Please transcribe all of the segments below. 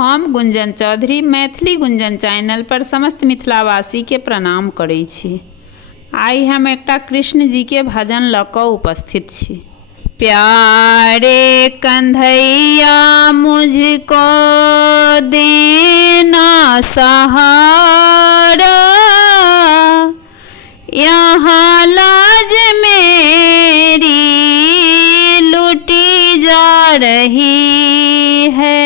हम गुंजन चौधरी मैथिली गुंजन चैनल पर समस्त मिथिलावासी के प्रणाम करै छी। आई हम एकटा कृष्ण जी के भजन लऽ कऽ उपस्थित छी। प्यारे कंधैया मुझको देना सहारा, यहाँ लाज मेरी लुटी जा रही है।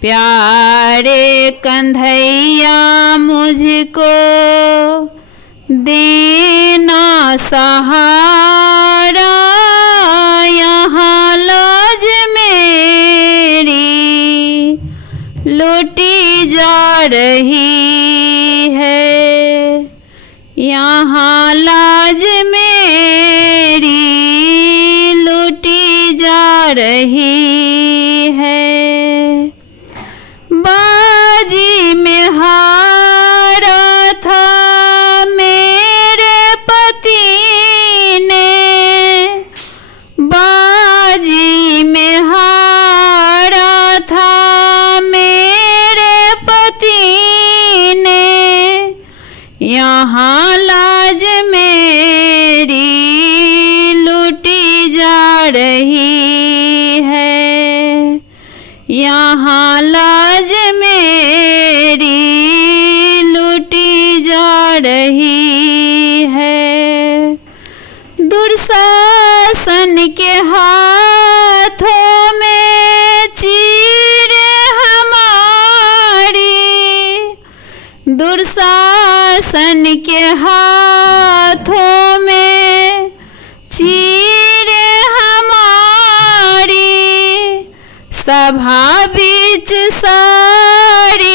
प्यारे कंधैया मुझको देना सहारा, यहाँ लाज मेरी लुटी जा रही है। यहाँ लाज मेरी लुटी जा रही है। बाजी में हारा था मेरे पति ने, बाजी में हारा था मेरे पति ने, यहाँ लाज मेरी लुटी जा रही है। यहाँ लाज मेरी लुटी जा रही है। दुर्शासन के हाथों में चीर हमारी, दुर्शासन के हाथों में चीर हमारी, सभा बीच साड़ी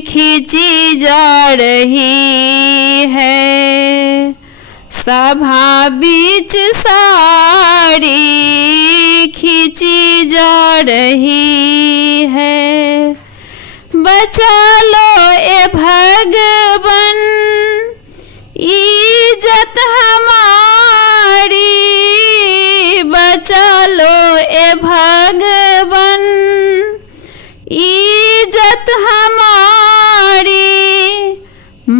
खींची जा रही है। सभा बीच साड़ी खींची जा रही है। बचा लो ए भगवन इज्जत हमारी, बचा लो ए भगवन इज्जत हमारी।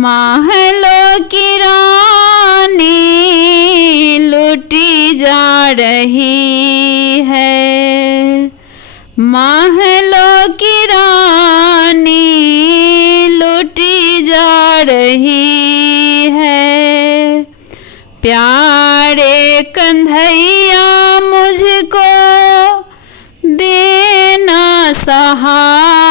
महलों की रानी लुटी जा रही है। महलों की रानी लुटी जा रही है। प्यारे कंधैया मुझको देना सहारा,